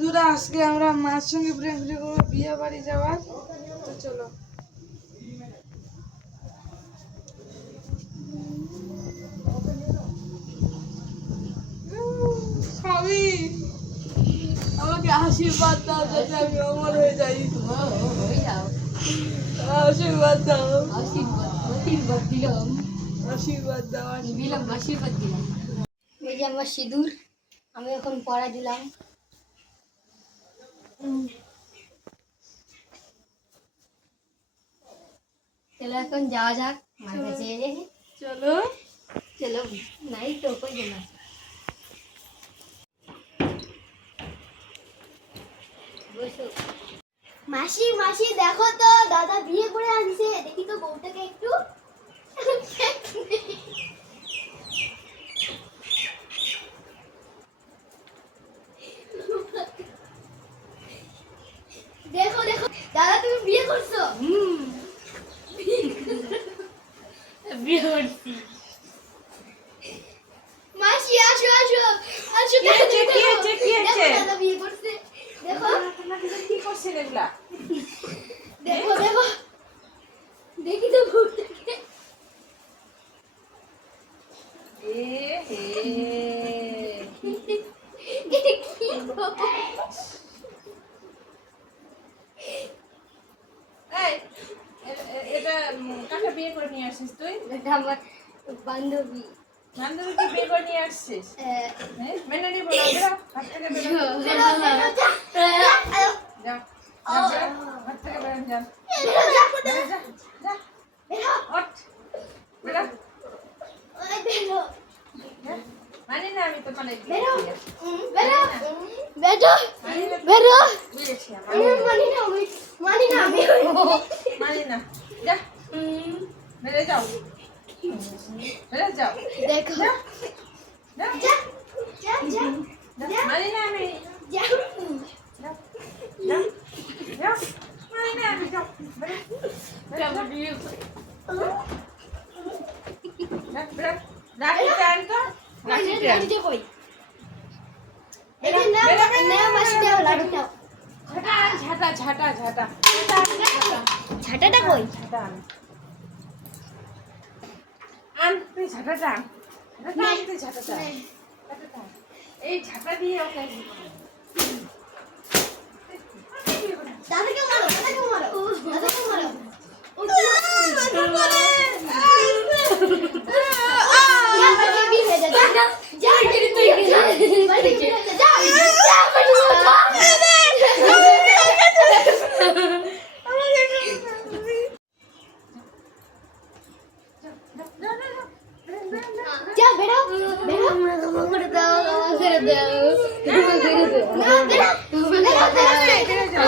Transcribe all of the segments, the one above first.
বন্ধুরা আজকে আমরা মার সঙ্গে প্রেম ভিডিও করব বিয়ে বাড়ি যাওয়ার। তো চলো। স্বামী আমাকে আশীর্বাদ দাও যাতে আমি অমর হয়ে যাই। আশীর্বাদ দাও। আশীর্বাদ দিলাম আশীর্বাদ দাও। এই যে আমার সিঁদুর আমি এখন পড়া দিলাম। চলো এখন যাওয়া যাক মার কাছে চলো। চলো নাই তো কই মাসি মাসি দেখো তো দাদা বিয়ে করে আনছে। দেখি তো বউটাকে একটু। দেখো দেখো। দাদা তুমি বিয়ে করছ? বিয়ে করছি। মাসি আসো আসো। আসো কি হয়েছে, কি হয়েছে, কি দেখো, হয়েছে? দাদা বিয়ে করছে। দেখো। কি করছেন এগুলা দেখো দেখো। দেখি তো বউটাকে এ হে। কি বউ? এই, এ- এ- এটা উম, কাকে বিয়ে করে নিয়ে আসছিস তুই? এটা আমার বান্ধবী। বান্ধবীকে বিয়ে করে নিয়ে আসছিস? মেনে নিবো না বেরো হাত থেকে বেরো যা। হাত থেকে বেরো যা। মানি আমি বেরো, বেরো, বেরো, মানি বেরো। মানি না আমি, মানি না আমি। মানি না। যা। বেরো যাও। বেরো যাও। দেখো। মানি না আমি। মানি না আমি। যাও তো। কই বেরো, বেরো, নাও, বেরো, মাসি বেরো, দাও, বেরো। লাঠিটাও। ঝাঁটা আন, ঝাঁটা, ঝাঁটা, ঝাঁটা। ঝাঁটাটা কই? ঝাঁটা আন। আন, তুই ঝাঁটাটা আন। ঝাঁটাটা। এই ঝাঁটা দিয়ে ওকে দাদাকে মারো, দাদাকে মারো, দাদাকে মারো। যা, বাড়ি বিয়ে হয়ে যা, যা। যা, বাড়ি বিয়ে হয়ে যা। বাড়ি বিয়ে হয়ে যা, যা, যা, বাড়ি বিয়ে হয়ে যা। যা, বেরো, বেরো। ক্ষমা করে দাও, ক্ষমা করে দাও। ক্ষমা করে দাও। না, বেরো, বেরো, বেরো,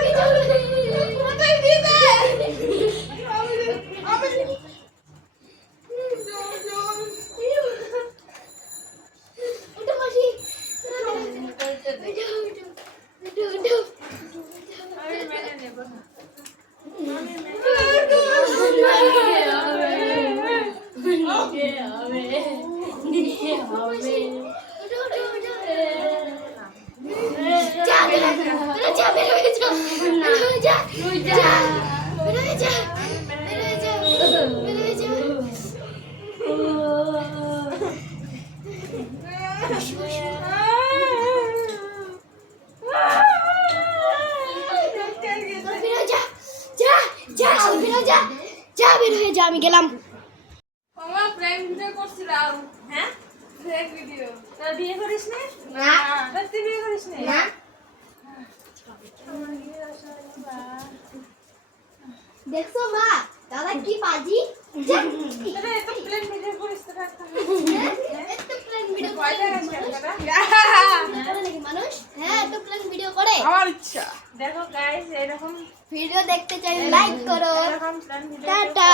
왜? 왜? 왜? 왜? 왜? 왜? মেনে নেব না। আমি গেলাম করছিলাম। হ্যাঁ? Prank video। তোরা বিয়ে করিস নি? না। তোরা তুই বিয়ে করিস নি? না দেখছ মা দাদা কি করে দেখাস কেন মানুষ? হ্যাঁ ভিডিও করে আমার ইচ্ছা দেখো গাইস এরকম ভিডিও দেখতে চাইলে লাইক করো টাটা।